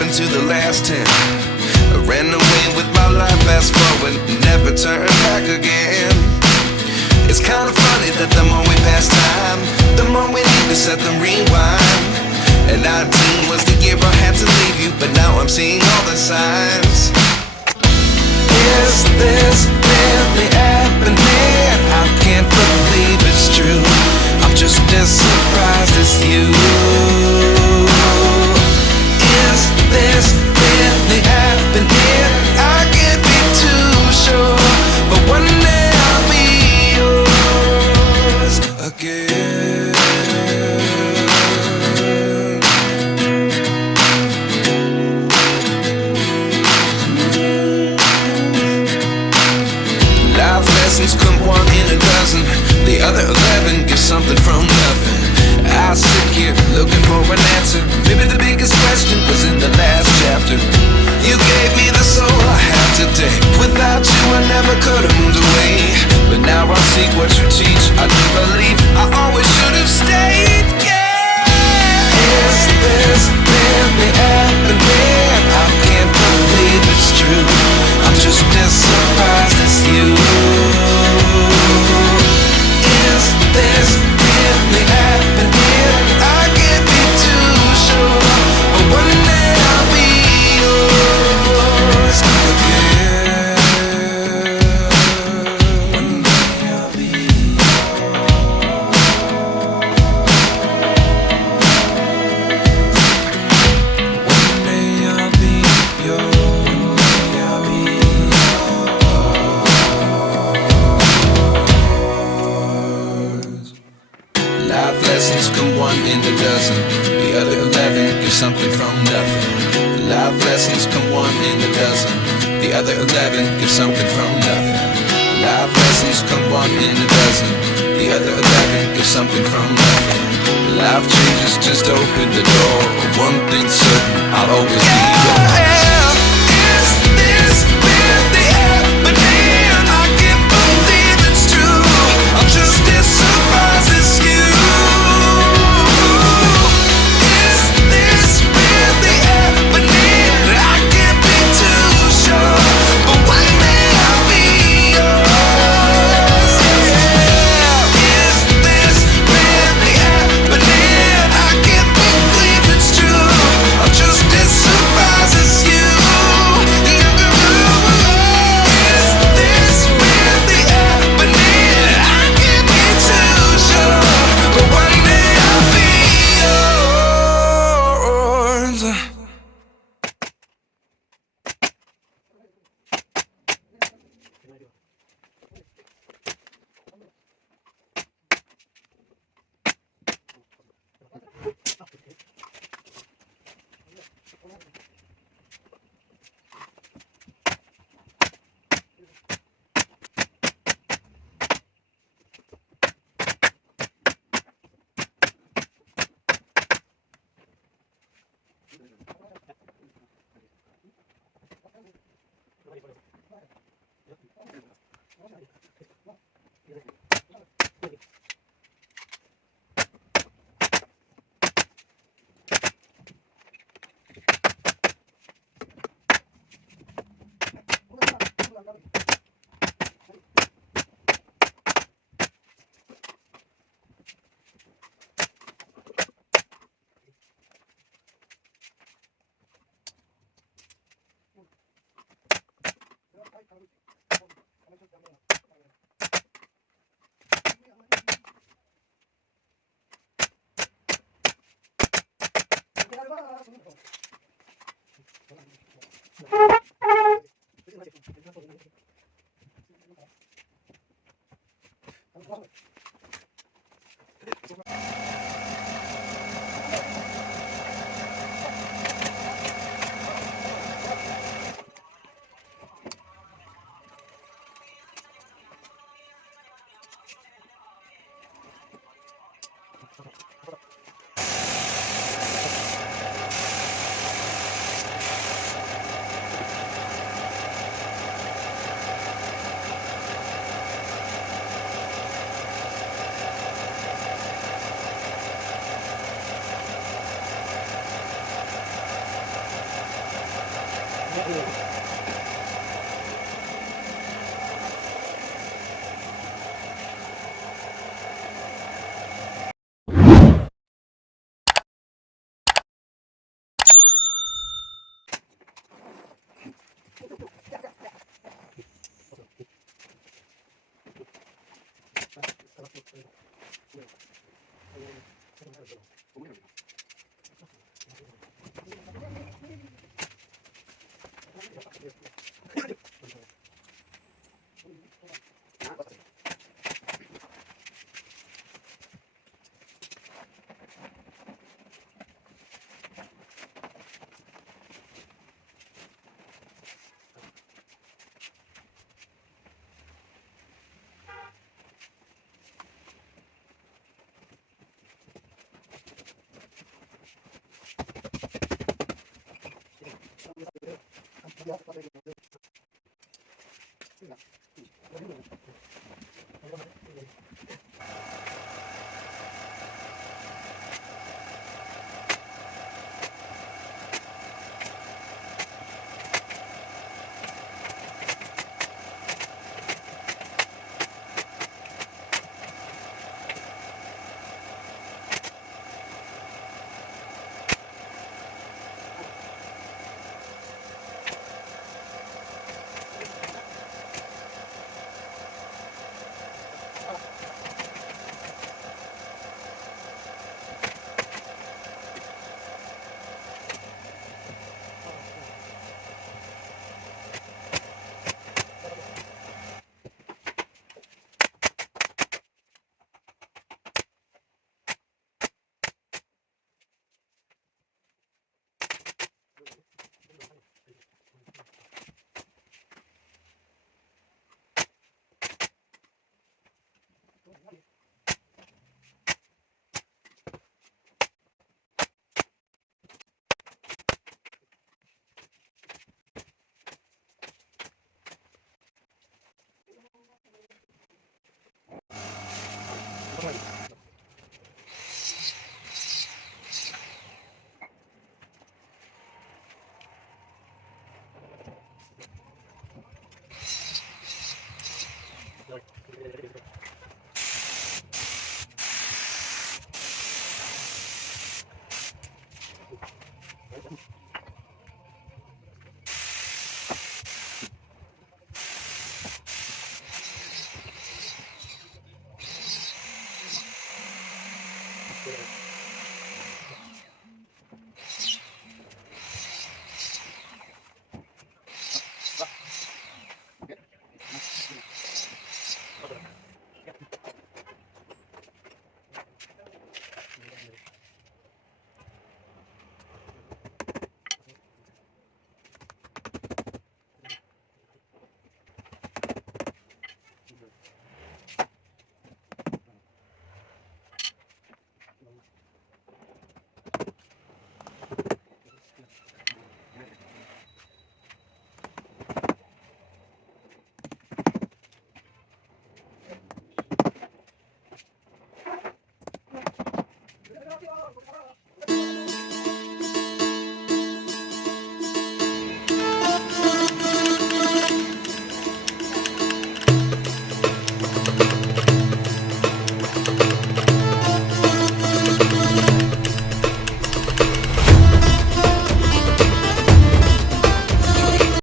happened to the last 10? I ran away with my life, fast forward, never turn back again. It's kinda funny that the more we pass time, the more we need to set the rewind. And 19 was the year I had to leave you, but now I'm seeing all the signs. Is this really happening? I can't believe it's true. I'm just as surprised as you. Is this really happening? I can't be too sure, but one day I'll be yours again. Life lessons come one in a dozen. The other 11 get something from nothing. I sit here looking for an answer. Maybe the biggest question was in the last chapter. You gave me the soul I have today. Without you I never could have moved away. But now I see what you teach. I do believe I always should have stayed. Yeah. Is this really happening? I can't believe it's true. I'm just as surprised as you. Is this really happening? I can't be too sure, but one day I'll be yours again. One day I'll be One day I'll be yours. Life lessons come one in a dozen. The other 11 give something from nothing. Life lessons come one in a dozen. The other 11 give something from nothing. Life lessons come one in a dozen. The other 11 give something from nothing. Life changes just open the door. One thing's certain, I'll always be yours. Is this really happening? I can't believe it's true. I'm just as surprised as you. Is this really happening? I can't be too sure, but one day I'll be yours. Yeah. Is this really happening? I can't believe it's true. I'm just as surprised as you. Is this really happening? I can't be too sure, but one day I'll be yours.